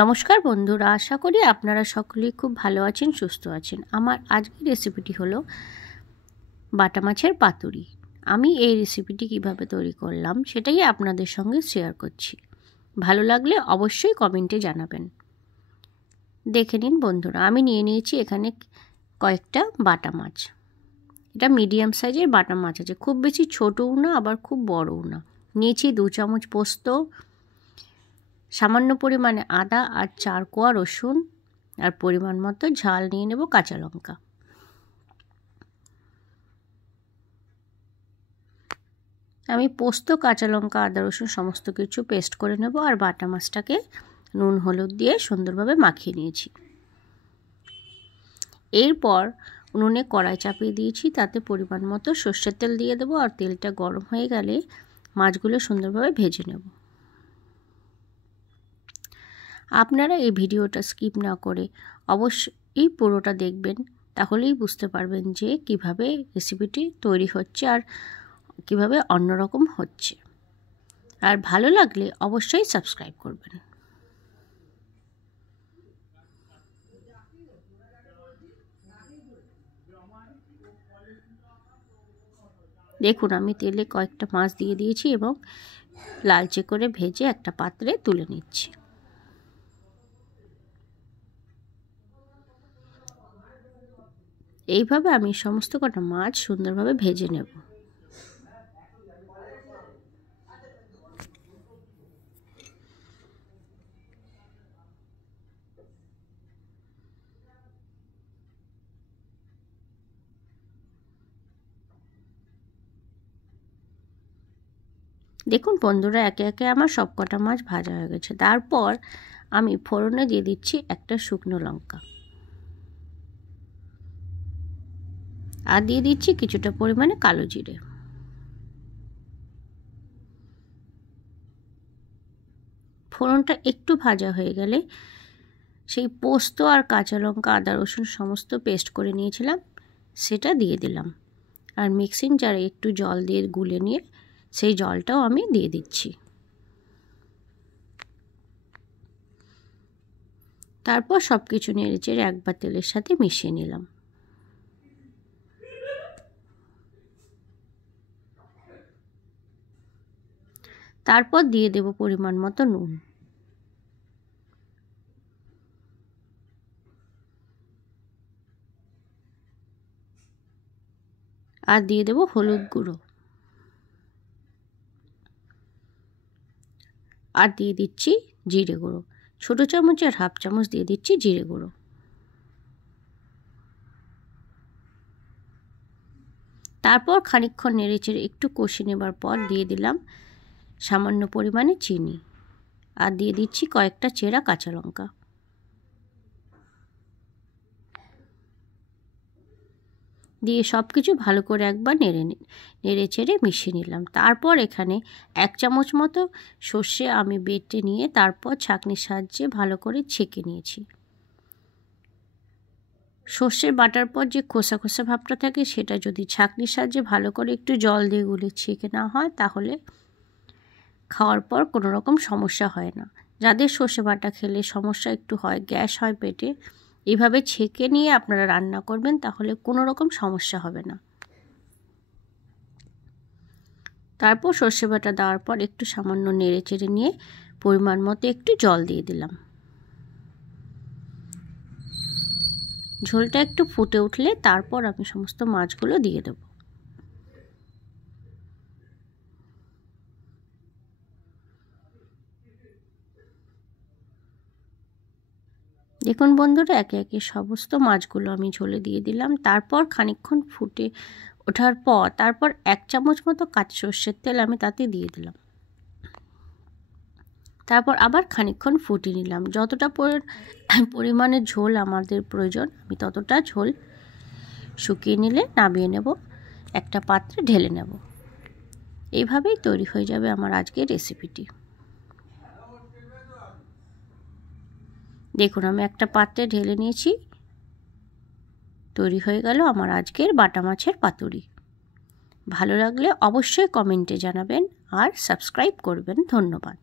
নমস্কার বন্ধুরা, আশা করি আপনারা সকলেই খুব ভালো আছেন, সুস্থ আছেন। আমার আজকের রেসিপিটি হলো বাটা মাছের পাতুরি। আমি এই রেসিপিটি কিভাবে তৈরি করলাম সেটাই আপনাদের সঙ্গে শেয়ার করছি। ভালো লাগলে অবশ্যই কমেন্টে জানাবেন। দেখে নিন বন্ধুরা, আমি নিয়ে নিয়েছি এখানে কয়েকটা বাটা মাছ। এটা মিডিয়াম সাইজের বাটা মাছ আছে, খুব বেশি ছোটও না আবার খুব বড়ও না। নিয়েছি 2 চামচ পোস্ত, সামান্য পরিমাণে আদা আর 4 কোয়া রসুন, আর পরিমাণ মতো ঝাল নিয়ে নেব কাঁচা লঙ্কা। আমি পোস্ত, কাঁচা লঙ্কা, আদা, রসুন সমস্ত কিছু পেস্ট করে নেব আর বাটা মাছটাকে নুন হলুদ দিয়ে সুন্দরভাবে মাখিয়ে নিয়েছি। এরপর উনুনে কড়াই চাপিয়ে দিয়েছি, তাতে পরিমাণ মতো সর্ষের তেল দিয়ে দেবো আর তেলটা গরম হয়ে গেলে মাছগুলো সুন্দরভাবে ভেজে নেব। আপনারা এই ভিডিওটা স্কিপ না করে অবশ্যই পুরোটা দেখবেন, তাহলেই বুঝতে পারবেন যে কিভাবে রেসিপিটি তৈরি হচ্ছে আর কিভাবে অন্যরকম হচ্ছে। আর ভালো লাগলে অবশ্যই সাবস্ক্রাইব করবেন। দেখুন, আমি তেলে কয়েকটা মাছ দিয়ে দিয়েছি এবং লালচে করে ভেজে একটা পাত্রে তুলে নিচ্ছি। এইভাবে আমি সমস্ত কটা মাছ সুন্দরভাবে ভেজে নেব। দেখুন বন্ধুরা, একে একে আমার সব কটা মাছ ভাজা হয়ে গেছে। তারপর আমি ফোড়নে দিয়ে দিচ্ছি একটা শুকনো লঙ্কা আর দিয়ে দিচ্ছি কিছুটা পরিমাণে কালো জিরে। ফোড়নটা একটু ভাজা হয়ে গেলে সেই পোস্ত আর কাঁচা লঙ্কা, আদা, রসুন সমস্ত পেস্ট করে নিয়েছিলাম সেটা দিয়ে দিলাম আর মিক্সিং জারে একটু জল দিয়ে গুলে নিয়ে সেই জলটাও আমি দিয়ে দিচ্ছি। তারপর সব কিছু নেড়েচেড়ে একবার তেলের সাথে মিশিয়ে নিলাম। তারপর দিয়ে দেব পরিমাণ মতো নুন আর দিয়ে দেব হলুদ গুঁড়ো আর দিয়ে দিচ্ছি জিরে গুঁড়ো। ছোটো চামচ আর হাফ চামচ দিয়ে দিচ্ছি জিরে গুঁড়ো। তারপর খানিকক্ষণ নেড়েচেড়ে একটু কষে নেবার পর দিয়ে দিলাম সামান্য পরিমাণে চিনি আর দিয়ে দিচ্ছি কয়েকটা চেরা কাঁচা লঙ্কা। দিয়ে সব কিছু ভালো করে একবার নেড়ে চেড়ে মিশিয়ে নিলাম। তারপর এখানে 1 চামচ মতো সর্ষে আমি বেটে নিয়ে তারপর ছাঁকনির সাহায্যে ভালো করে ছেঁকে নিয়েছি। সর্ষে বাটার পর যে খোসা খোসা ভাবটা থাকে সেটা যদি ছাঁকনির সাহায্যে ভালো করে একটু জল দিয়ে গুলে ছেঁকে না হয় তাহলে খাওয়ার পর কোনো রকম সমস্যা হয় না। যাদের সর্ষে বাটা খেলে সমস্যা একটু হয়, গ্যাস হয় পেটে, এইভাবে ছেঁকে নিয়ে আপনারা রান্না করবেন তাহলে কোনো রকম সমস্যা হবে না। তারপর সর্ষে বাটা দেওয়ার পর একটু সামান্য নেড়ে চেড়ে নিয়ে পরিমাণ মতো একটু জল দিয়ে দিলাম। ঝোলটা একটু ফুটে উঠলে তারপর আমি সমস্ত মাছগুলো দিয়ে দেব। দেখুন বন্ধুরা, একে একে সমস্ত মাছগুলো আমি ঝোলে দিয়ে দিলাম। তারপর খানিকক্ষণ ফুটে ওঠার পর তারপর 1 চামচ মতো কাঁচা সর্ষের তেল আমি তাতে দিয়ে দিলাম। তারপর আবার খানিকক্ষণ ফুটিয়ে নিলাম। যতটা পরিমাণে ঝোল আমাদের প্রয়োজন আমি ততটা ঝোল শুকিয়ে নিলে নামিয়ে নেব, একটা পাত্রে ঢেলে নেব। এইভাবেই তৈরি হয়ে যাবে আমার আজকের রেসিপিটি। দেখুন, আমি একটা পাত্রে ঢেলে নিয়েছি। তৈরি হয়ে গেল আমার আজকের বাটা মাছের পাতুরি। ভালো লাগলে অবশ্যই কমেন্টে জানাবেন আর সাবস্ক্রাইব করবেন। ধন্যবাদ।